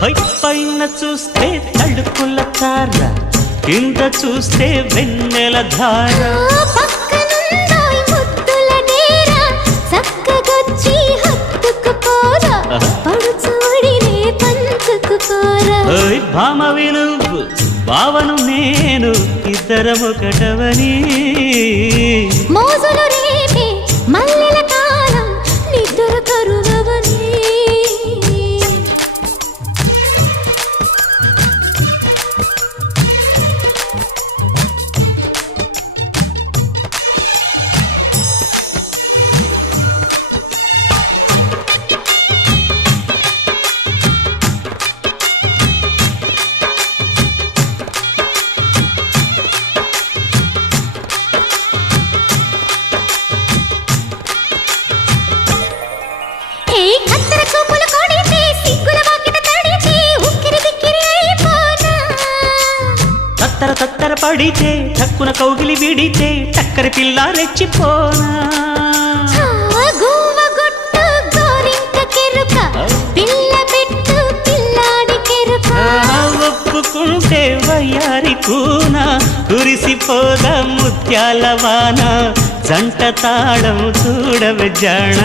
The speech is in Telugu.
పైన చూస్తే తడుకుల తార, కింద చూస్తే వెన్నెల ధార. భామ విలువు భావను నేను ఇద్దరమొకటవని మోజులు రేపే మల్లెల కాలం నిద్ర కరువవని. తత్తర తత్తర పడితే తక్కున కౌగిలి విడితే టక్కరి పిల్ల రెచ్చిపోనా. ఒప్పుకుంటే వయ్యారి కూన కురిసిపోదా ముత్యాల వాన, జంట తాళం చూడవే జాణ.